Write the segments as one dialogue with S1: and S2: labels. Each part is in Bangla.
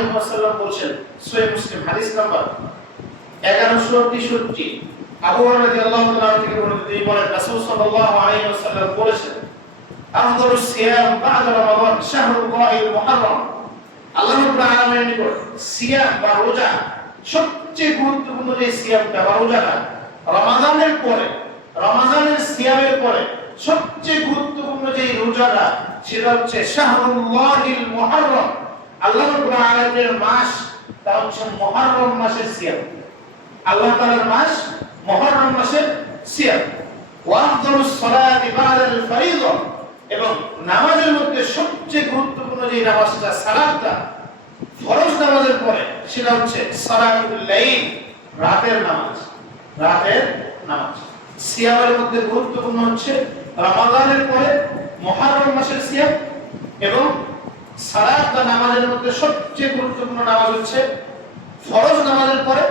S1: আলাইহি ওয়াসাল্লাম বলেছেন সহিহ মুসলিম, হাদিস নাম্বার 1163 আবু হুরায়রা রাদিয়াল্লাহু তাআলা থেকে বর্ণিত, তিনি বলেন, রাসূল সাল্লাল্লাহু আলাইহি ওয়াসাল্লাম বলেছেন, আফদালু সিয়াম বা'দা রমাদান শাহরুল্লাহিল মুহাররম। আল্লাহ রাব্বুল নিকট সিয়াম বা রোজা, সবচেয়ে গুরুত্বপূর্ণ যে সিয়ামটা বা রোজাটা, রমাদানের পরে, রমাদানের সিয়ামের পরে সবচেয়ে গুরুত্বপূর্ণ যে রোজাটা, সেটা হচ্ছে শাহরুল্লাহিল মুহাররম। আল্লাহ মাস, তা হচ্ছে মুহররম মাসের সিয়াম। আল্লাহ তাআলার মাস মুহররম মাসের সিয়াম। ওয়া আফদালুস সালাতি এবং নামাজের মধ্যে সবচেয়ে গুরুত্বপূর্ণ যে নামাজটা সালাতটা ফরজ নামাজের পরে, সেটা হচ্ছে সালাতুল লাইল, রাতের নামাজ। রাতের নামাজ। সিয়ামের মধ্যে গুরুত্বপূর্ণ হচ্ছে রমাদানের পরে মুহররম মাসের সিয়াম এবং সালাত বা নামাজের মধ্যে সবচেয়ে গুরুত্বপূর্ণ নামাজ হচ্ছে ফরজ নামাজের পরে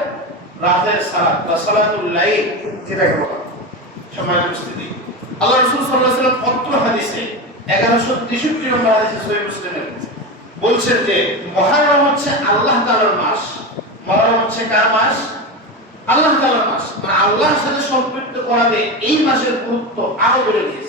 S1: রাতের সালাত বা সালাতুল লাইল। যেটাকে বলা। সম্মানিত উপস্থিতি। আল্লাহ রাসূল সাল্লাল্লাহু আলাইহি ওয়াসাল্লাম অত্র হাদিসে 1163 নম্বর হাদিসে সহিহ মুসলিমে বলছেন যে মুহররম হচ্ছে আল্লাহ তাআলার মাস। মুহররম হচ্ছে কার মাস? আল্লাহ তাআলার মাস। মানে আল্লাহর সাথে সম্পৃক্ত করাবে এই মাসের গুরুত্ব আরও বেড়ে গিয়েছে।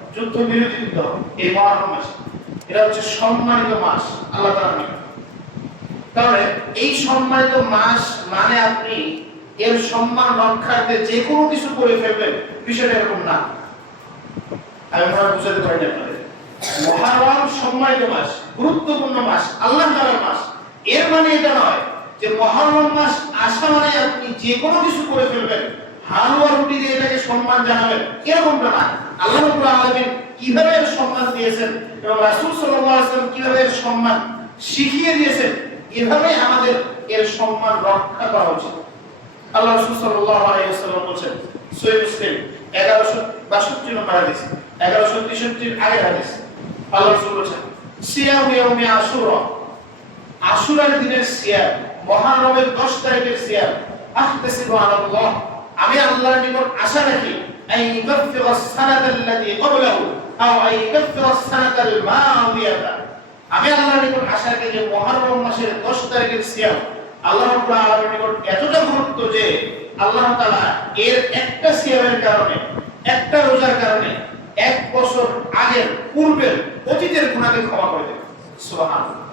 S1: যুদ্ধ বিরোধী যুদ্ধ এই মাসে। এটা হচ্ছে সম্মানিত মাস, আল্লাহ তাহলে এই সম্মানিত মাস মানে আপনি এর সম্মান রক্ষার্থে যে কোনো কিছু করে ফেলবেন, বিষয়টা এরকম না। আমি বুঝাতে পারি না মহারম সম্মানিত মাস, গুরুত্বপূর্ণ মাস, আল্লাহ তাআলার মাস। এর মানে এটা নয় যে মহারম মাস আসা মানে আপনি যে কোনো কিছু করে ফেলবেন। হালুয়া রুটি দিয়ে এটাকে সম্মান জানাবেন, এরকমটা না। আল্লাহ এবং শিখিয়ে দিয়েছেন আমাদের আল্লাহ রাসূল সাল্লাল্লাহু আলাইহি ওয়াসাল্লাম বলেন সহিহ মুসলিম 1162 নম্বর হাদিস 1163 এর আগের হাদিস। আল্লাহ রাসূল বলেন সিয়াম ইয়াউমি আশুরা। আশুরার দিনের মুহররমের 10 তারিখের সিয়াম আমি আল্লাহর নিকট আশা রাখি আই ইউকাফিরা সানাতা আল্লাতী ক্বাবলাহু আও আই ইউকাফিরা সানাতাল মাদিয়াতা আমি আল্লাহর নিকট আশা রাখি যে মুহররম মাসের 10 তারিখের সিয়াম আল্লাহ আলামিনের নিকট এতটা গুরুত্ব যে আল্লাহ তাআলা এর একটা সিয়ামের কারণে, একটা রোজার কারণে এক বছর আগের পূর্বের অতীতের গুনাহকে ক্ষমা করে দেবেন। সুবহানাল্লাহ।